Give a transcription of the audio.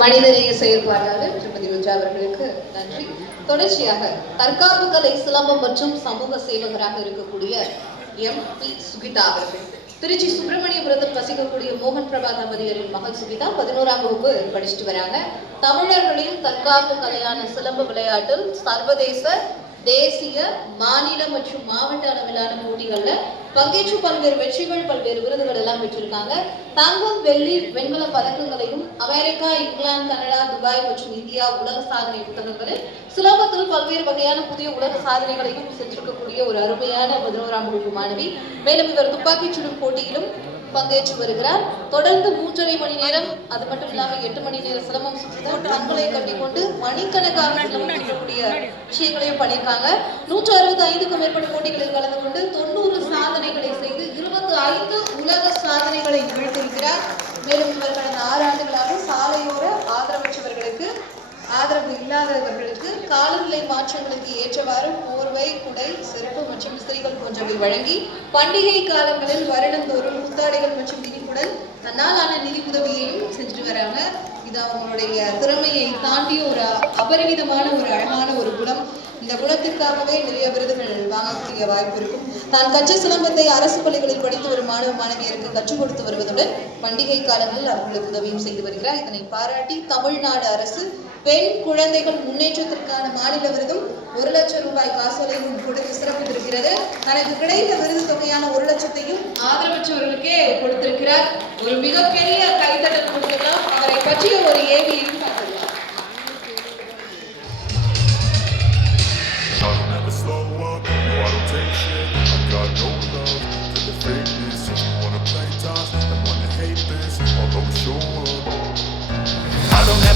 மனிதநேய செயற்பாட்டாளர் திருமதி ருஜா அவர்களுக்கு நன்றி. தொடர்ச்சியாக தற்காப்பு கலை சிலம்பம் மற்றும் சமூக சேவகராக இருக்கக்கூடிய எம் பி சுகிதா அவர்கள். திருச்சி சுப்பிரமணியபுரத்தில் வசிக்கக்கூடிய மோகன் பிரபா தம்பதியரின் மகள் சுகிதா பதினோராம் வகுப்பு படிச்சுட்டு வராங்க. தமிழர்களின் தற்காப்பு கலையான சிலம்ப விளையாட்டில் சர்வதேச தேசிய மாநில மற்றும் மாவட்ட அளவிலான போட்டிகளில் பங்கேற்று பல்வேறு வெற்றிகள் பல்வேறு விருதுகள் எல்லாம் பெற்றிருக்காங்க. தங்கம் வெள்ளி வெண்கல பதக்கங்களையும் அமெரிக்கா இங்கிலாந்து கனடா துபாய் மற்றும் இந்தியா உலக சாதனை புத்தகங்களில் சுலபத்தில் பல்வேறு வகையான புதிய உலக சாதனைகளையும் சென்றிருக்கக்கூடிய ஒரு அருமையான பதினோராம் வகுப்பு மாணவி. மேலும் இவர் துப்பாக்கிச் சுடும் போட்டியிலும் பங்கேற்று வருகிறார். தொடர்ந்து மூன்றரை மணி நேரம் அது மட்டும் இல்லாமல் எட்டு மணி நேரம் சிரமம் சுற்றுதான் கண்களை கட்டிக்கொண்டு மணிக்கணக்காக சிலம்பம் விஷயங்களையும் பண்ணியிருக்காங்க. நூற்று அறுபத்தி ஐந்துக்கும் மேற்பட்ட போட்டிகளில் கலந்து கொண்டு தொண்ணூறு சாதனைகளை செய்து இருபத்தி ஐந்து உலக சாதனைகளை நிகழ்த்தியிருக்கிறார் மேலும் இவர் கடந்த ஆறு ஆண்டுகளாக ஆதரவு இல்லாதவர்களுக்கு காலநிலை மாற்றங்களுக்கு ஏற்றவாறு போர்வை குடை செருப்பு மற்றும் விசிறிகள் போன்றவை வழங்கி பண்டிகை காலங்களில் வருடந்தோறும் புத்தாடைகள் மற்றும் நிதிப்புடன் தன்னாலான நிதி உதவியையும் செஞ்சுட்டு வராங்க. இது அவங்களுடைய திறமையை தாண்டிய ஒரு அபரிமிதமான ஒரு அழகான ஒரு குணம். இந்த குணத்திற்காகவே நிறைய விருதுகள் வாங்கக்கூடிய வாய்ப்பு இருக்கும். நான் கற்ற சிலம்பத்தை அரசு பள்ளிகளில் படித்து வரும் மாணவ மாணவியருக்கு கற்றுக் கொடுத்து வருவதுடன் பண்டிகை காலங்களில் அவர்களுக்கு உதவியும் செய்து வருகிறார். இதனை பாராட்டி தமிழ்நாடு அரசு பெண் குழந்தைகள் முன்னேற்றத்திற்கான மாநில விருதும் ஒரு லட்சம் ரூபாய் காசோலையும் கொடுத்து சிறப்பித்திருக்கிறது தனக்கு கிடைத்த விருது தொகையான ஒரு லட்சத்தையும் ஆதரவற்றவர்களுக்கே கொடுத்திருக்கிறார். ஒரு மிகப்பெரிய கைத்தட்டல் கொடுக்கலாம் அவரை பற்றிய ஒரு ஏவியையும்